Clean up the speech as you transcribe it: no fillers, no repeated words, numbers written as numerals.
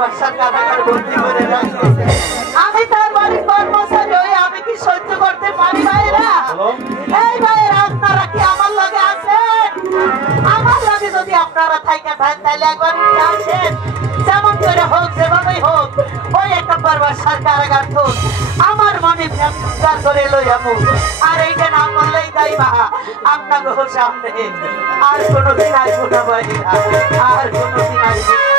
বাসার কারাগার বন্দি করে রাখতেছে। আমি তার বাড়ির কর্মচারী হয়ে আমি কি সহ্য করতে পারি ভাইরা? এই ভাইরা আপনারা কি আমার লগে আছেন? আমার লগে যদি আপনারা থাইকা থাকেন তাহলে একবার উঠে আসেন, যেমন করে হোক যেভাবেই হোক ওই একটা বাসার কারাগার তো আমার মনে ভ্যামচার করে লইয়াবো। আর এইটা না করলেই তাই বা আপনাকে সামনে আর কোনোদিন আসবো না ভাইরা, আর কোনোদিন আসবো না।